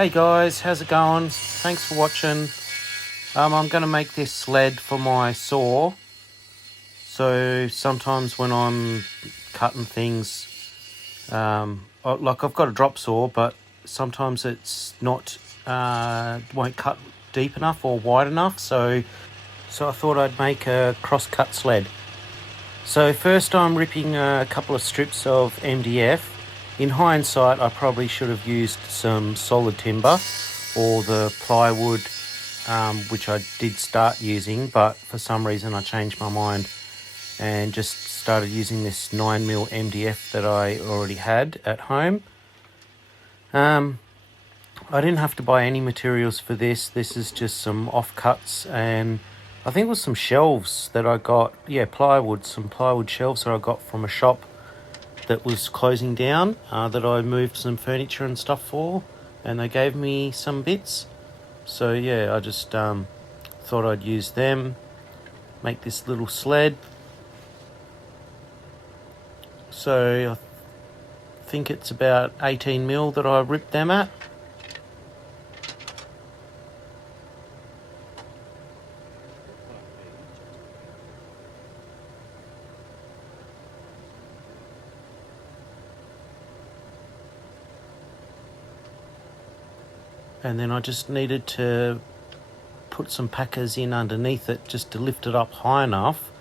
Hey guys, how's it going? Thanks for watching. I'm going to make this sled for my saw. So sometimes when I'm cutting things, like I've got a drop saw, but sometimes it's not, won't cut deep enough or wide enough. So I thought I'd make a cross-cut sled. So first I'm ripping a couple of strips of MDF. In hindsight, I probably should have used some solid timber or the plywood, which I did start using, but for some reason I changed my mind and just started using this 9mm MDF that I already had at home. I didn't have to buy any materials for this. This is just some offcuts, and I think it was some shelves that I got. Yeah, plywood, some plywood shelves that I got from a shop that was closing down, that I moved some furniture and stuff for, and they gave me some bits. So yeah, I just thought I'd use them, make this little sled. So I think it's about 18mm that I ripped them at. And then I just needed to put some packers in underneath it just to lift it up high enough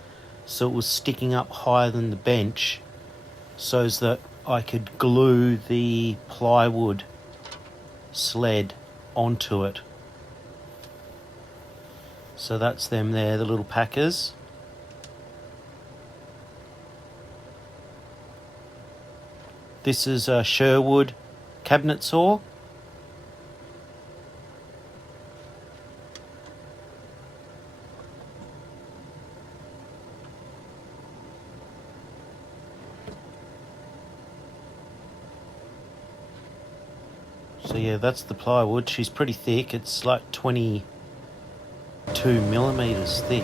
so it was sticking up higher than the bench, so that I could glue the plywood sled onto it. So that's them there, the little packers. This is a Sherwood cabinet saw. So yeah, that's the plywood. She's pretty thick. It's like 22mm thick.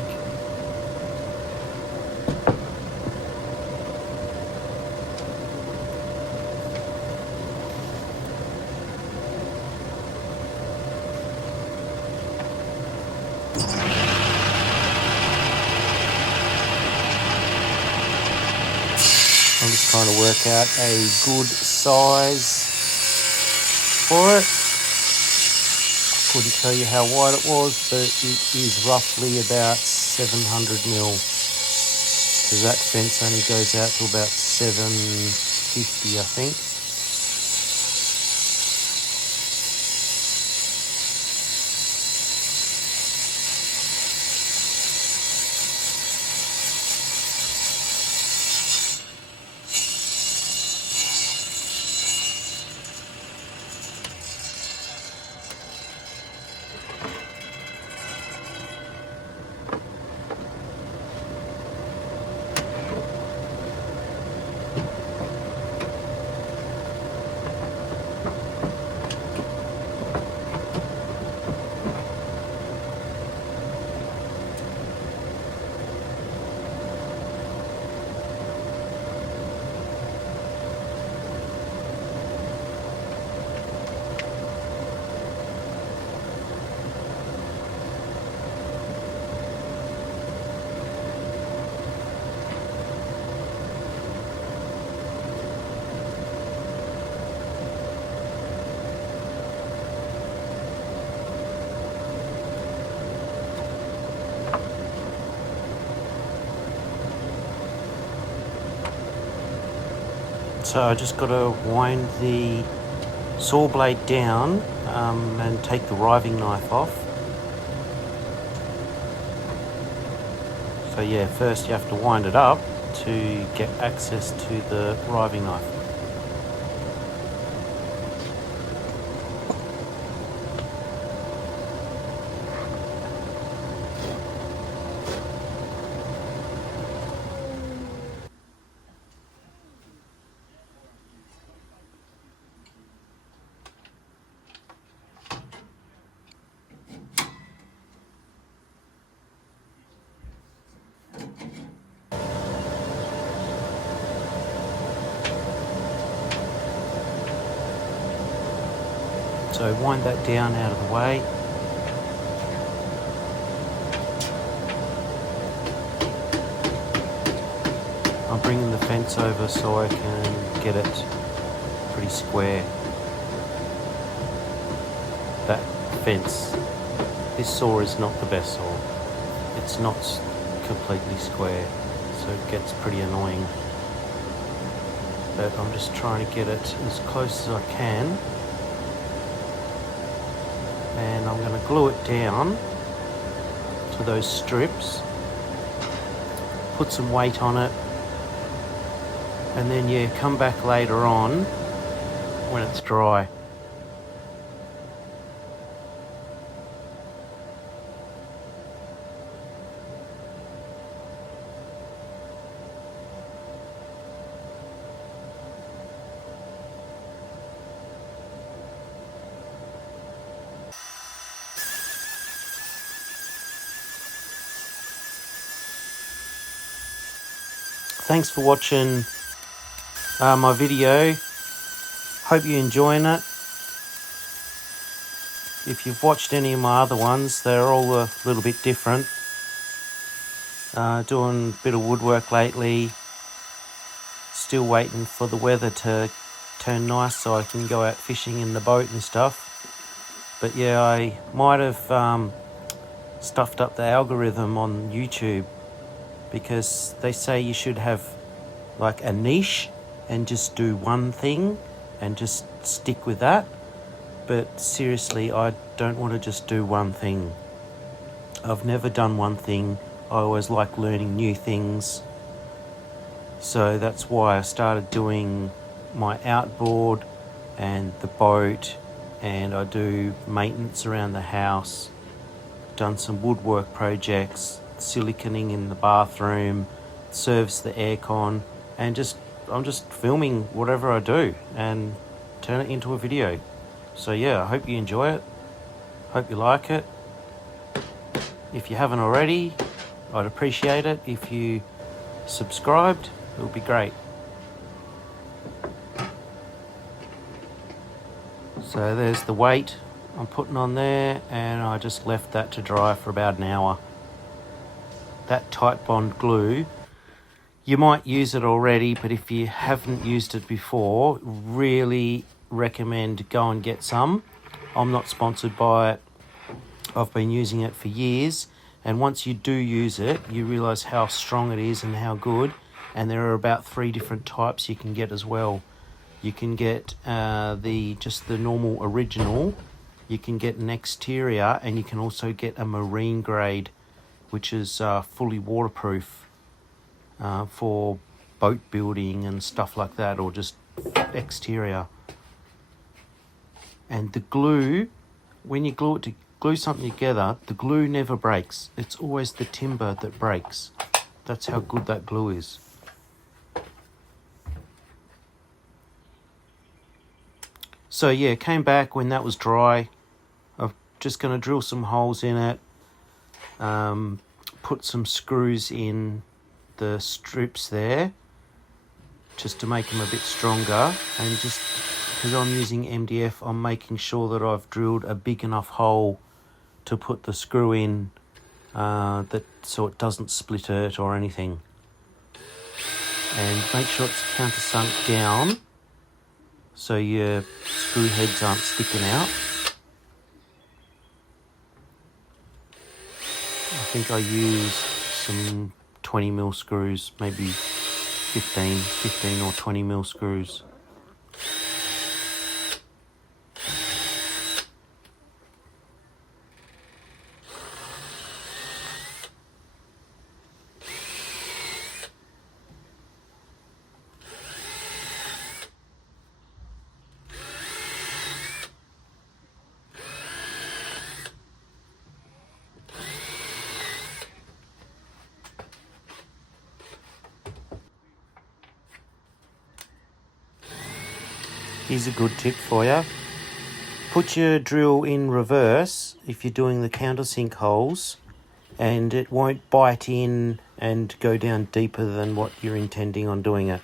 I'm just trying to work out a good size for it. I couldn't tell you how wide it was, but it is roughly about 700mm, because that fence only goes out to about 750, I think. So I just got to wind the saw blade down and take the riving knife off. So yeah, first you have to wind it up to get access to the riving knife. So wind that down out of the way. I'm bringing the fence over so I can get it pretty square. That fence, this saw is not the best saw. It's not completely square, so it gets pretty annoying. But I'm just trying to get it as close as I can. And I'm going to glue it down to those strips, put some weight on it, and then come back later on when it's dry. Thanks for watching my video. Hope you're enjoying it. If you've watched any of my other ones, they're all a little bit different. Doing a bit of woodwork lately. Still waiting for the weather to turn nice so I can go out fishing in the boat and stuff. But yeah, I might have stuffed up the algorithm on YouTube, because they say you should have like a niche and just do one thing and just stick with that. But seriously, I don't want to just do one thing. I've never done one thing. I always like learning new things. So that's why I started doing my outboard and the boat, and I do maintenance around the house. Done some woodwork projects, siliconing in the bathroom, service the aircon, and I'm just filming whatever I do and turn it into a video. So yeah, I hope you enjoy it. Hope you like it. If you haven't already, I'd appreciate it if you subscribed. It would be great. So there's the weight I'm putting on there, and I just left that to dry for about an hour. That Titebond glue, you might use it already, but if you haven't used it before, really recommend go and get some. I'm not sponsored by it. I've been using it for years, and once you do use it, you realise how strong it is and how good. And there are about 3 different types you can get as well. You can get just the normal original. You can get an exterior, and you can also get a marine grade, which is fully waterproof for boat building and stuff like that, or just exterior. And the glue, when you glue something together, the glue never breaks. It's always the timber that breaks. That's how good that glue is. So yeah, came back when that was dry. I'm just going to drill some holes in it, put some screws in the strips there just to make them a bit stronger, and just because I'm using MDF, I'm making sure that I've drilled a big enough hole to put the screw in, so it doesn't split it or anything. And make sure it's countersunk down so your screw heads aren't sticking out. I think I use some 20mm screws, maybe 15 or 20mm screws. Here's a good tip for you. Put your drill in reverse if you're doing the countersink holes, and it won't bite in and go down deeper than what you're intending on doing it.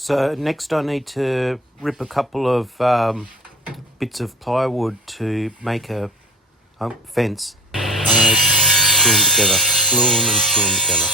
So next I need to rip a couple of bits of plywood to make a fence. I'm going to glue them together, glue them and screw them together.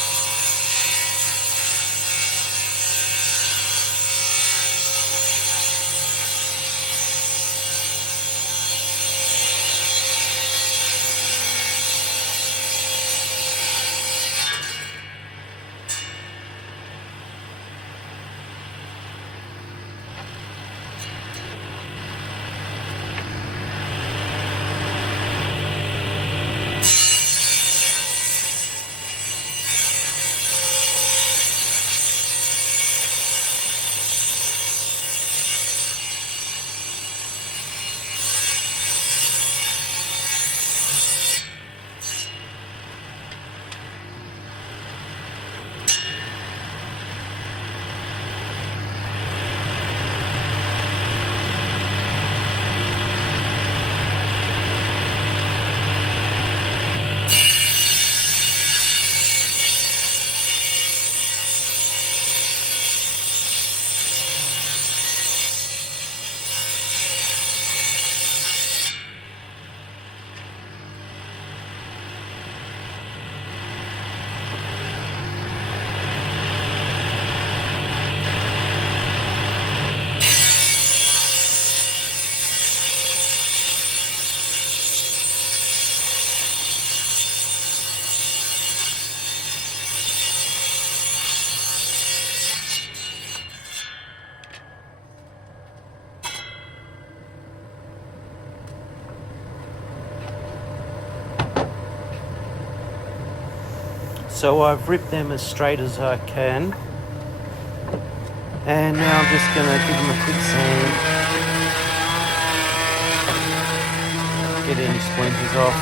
So I've ripped them as straight as I can, and now I'm just going to give them a quick sand, get any splinters off.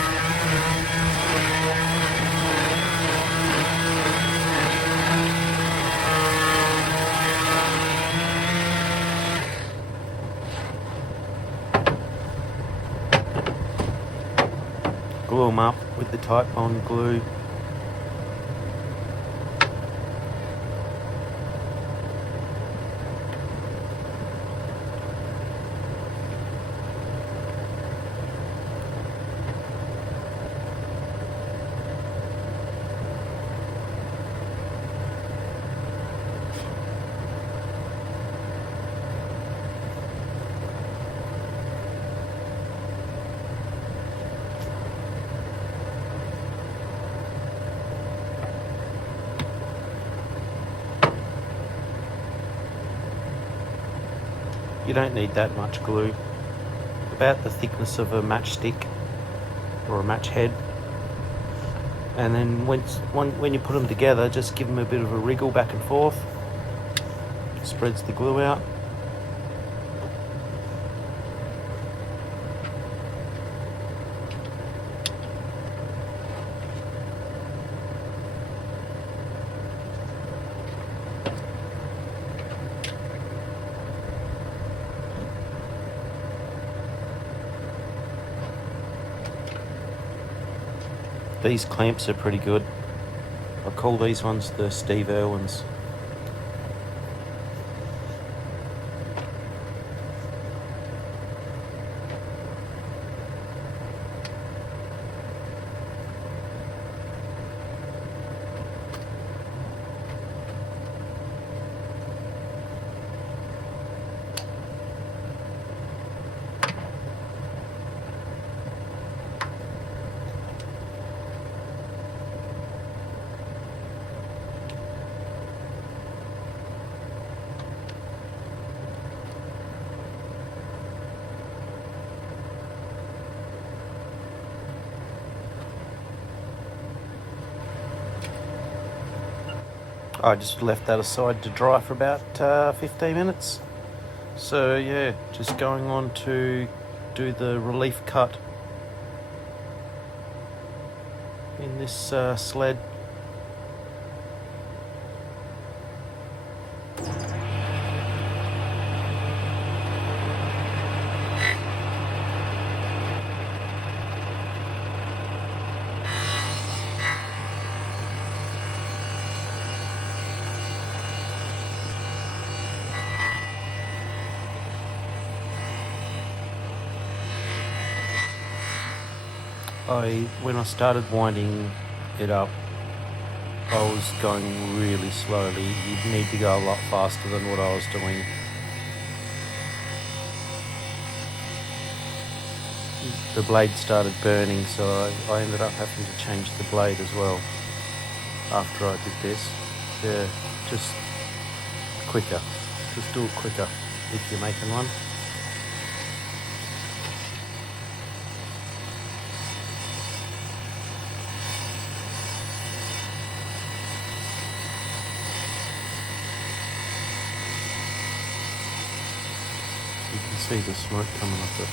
Glue them up with the tight bond glue. You don't need that much glue, about the thickness of a matchstick or a match head. And then when you put them together, just give them a bit of a wriggle back and forth. Spreads the glue out. These clamps are pretty good. I call these ones the Steve Irwins. I just left that aside to dry for about 15 minutes. So yeah, just going on to do the relief cut in this sled. when I started winding it up, I was going really slowly. You'd need to go a lot faster than what I was doing. The blade started burning, so I ended up having to change the blade as well after I did this. Yeah, just quicker. Just do it quicker if you're making one. You can see the smoke coming off it.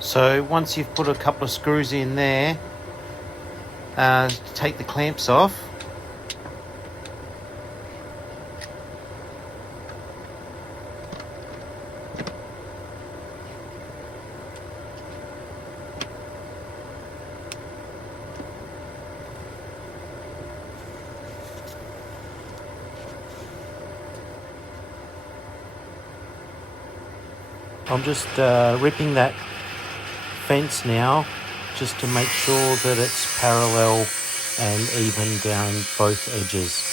So once you've put a couple of screws in there, take the clamps off. I'm just ripping that fence now, just to make sure that it's parallel and even down both edges.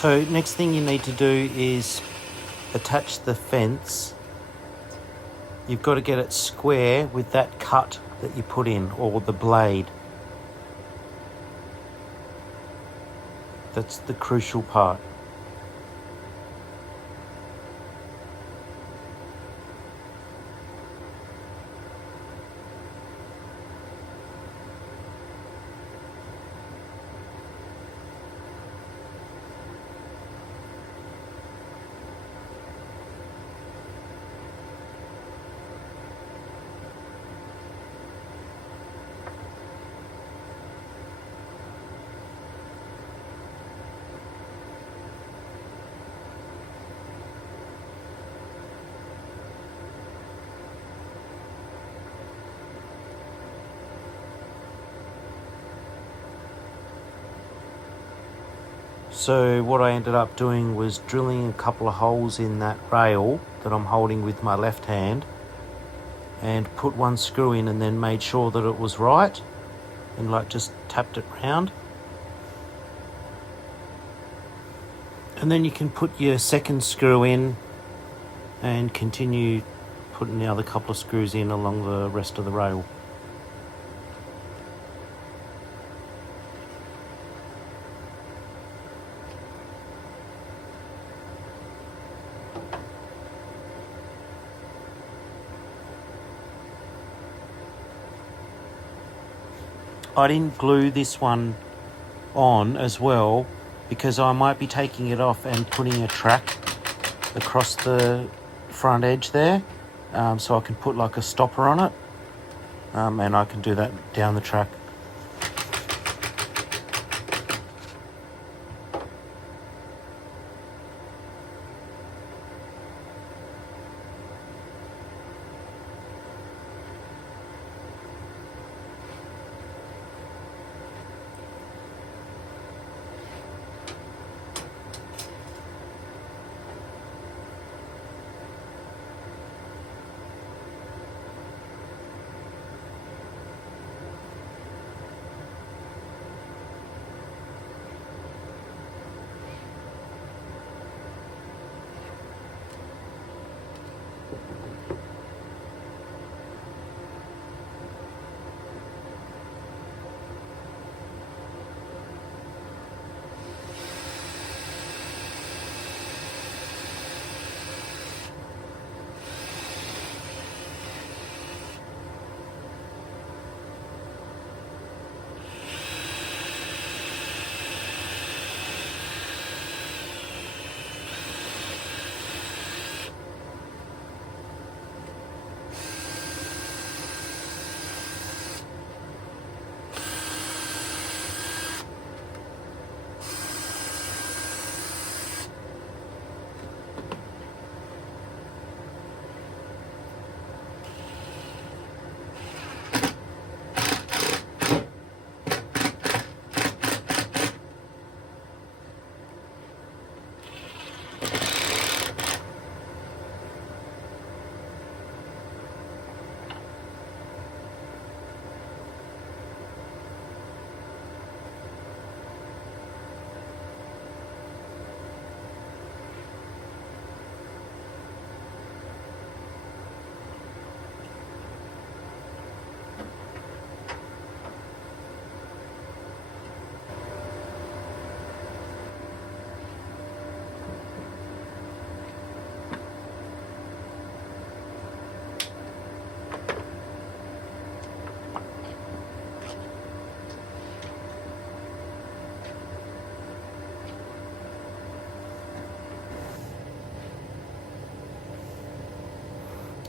So next thing you need to do is attach the fence. You've got to get it square with that cut that you put in, or the blade. That's the crucial part. So what I ended up doing was drilling a couple of holes in that rail that I'm holding with my left hand, and put one screw in and then made sure that it was right, and like just tapped it round. And then you can put your second screw in and continue putting the other couple of screws in along the rest of the rail. I didn't glue this one on as well because I might be taking it off and putting a track across the front edge there, so I can put like a stopper on it, and I can do that down the track.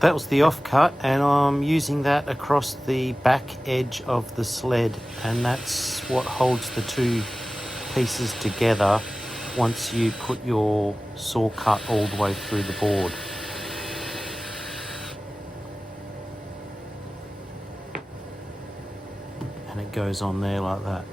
That was the offcut, and I'm using that across the back edge of the sled, and that's what holds the two pieces together once you put your saw cut all the way through the board. And it goes on there like that.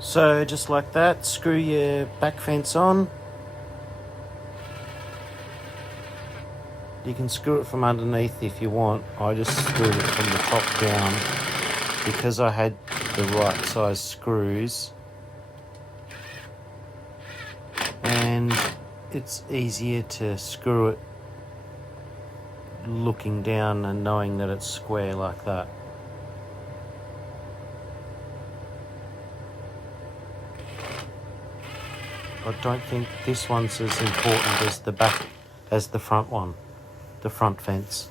So just like that, screw your back fence on. You can screw it from underneath if you want. I just screwed it from the top down because I had the right size screws. And it's easier to screw it looking down and knowing that it's square like that. I don't think this one's as important as the front one, the front fence,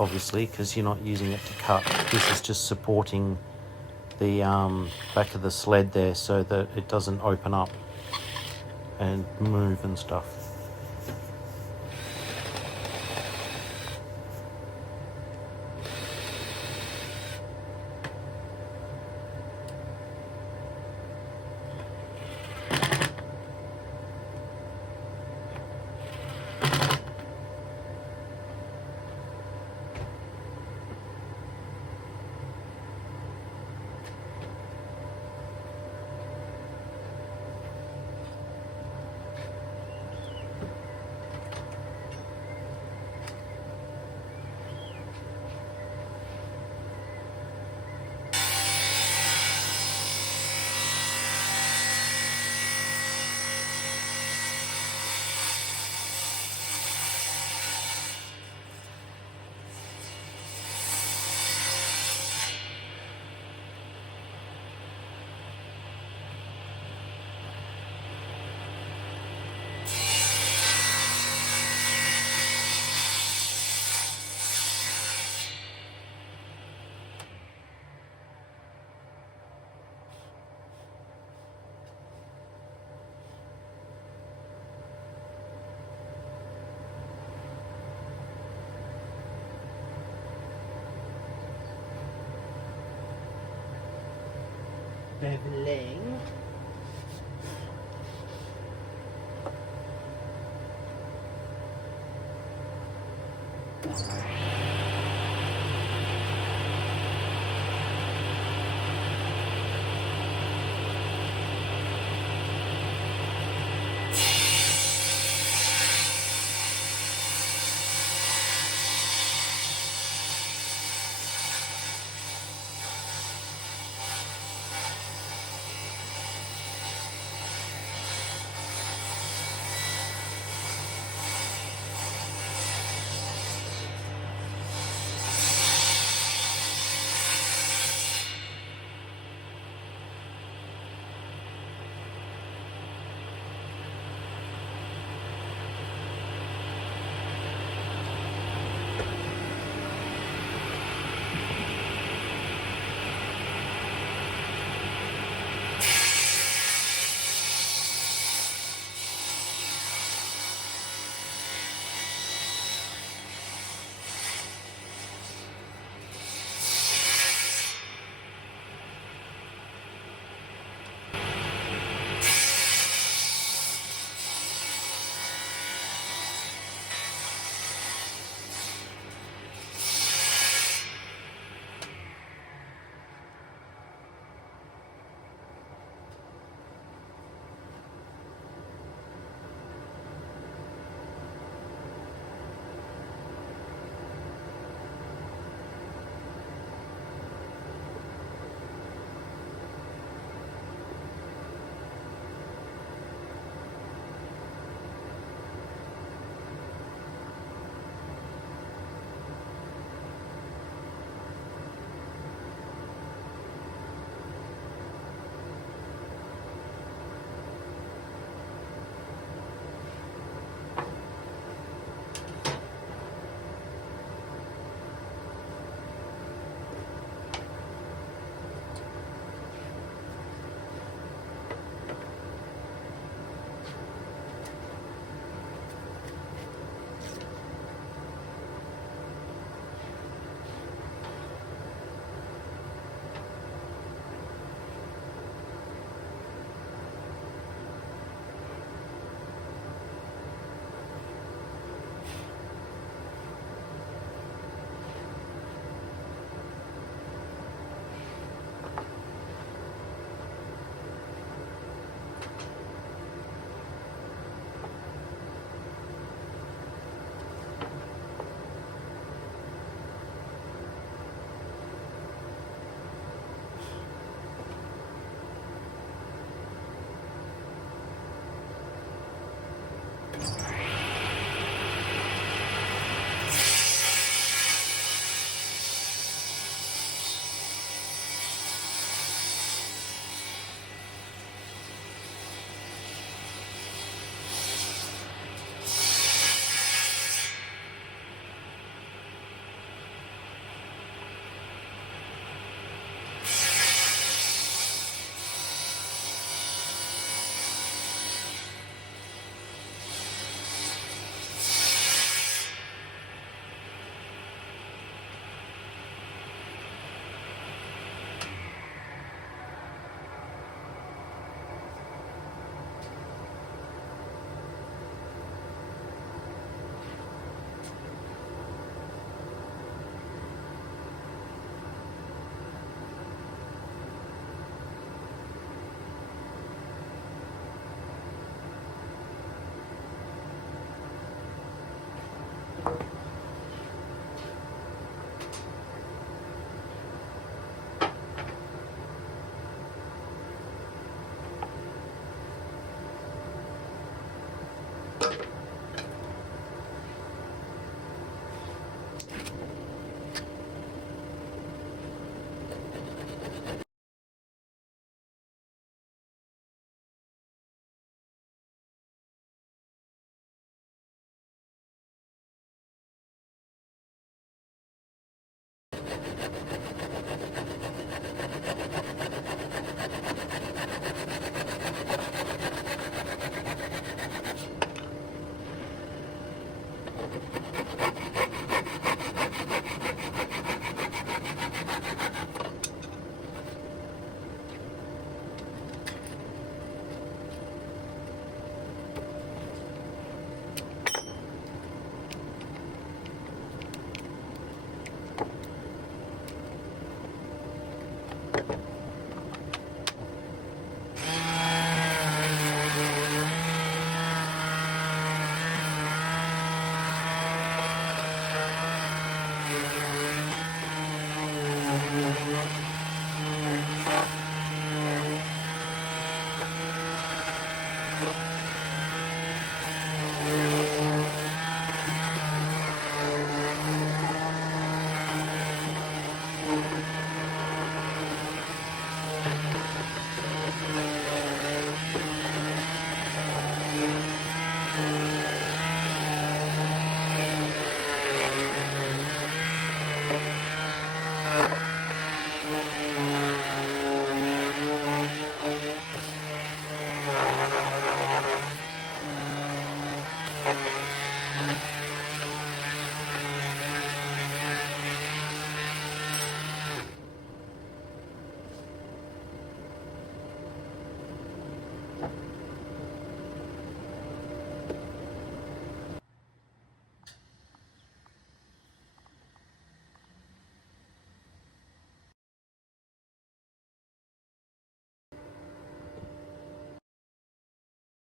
obviously, because you're not using it to cut. This is just supporting the back of the sled there so that it doesn't open up and move and stuff. beveling.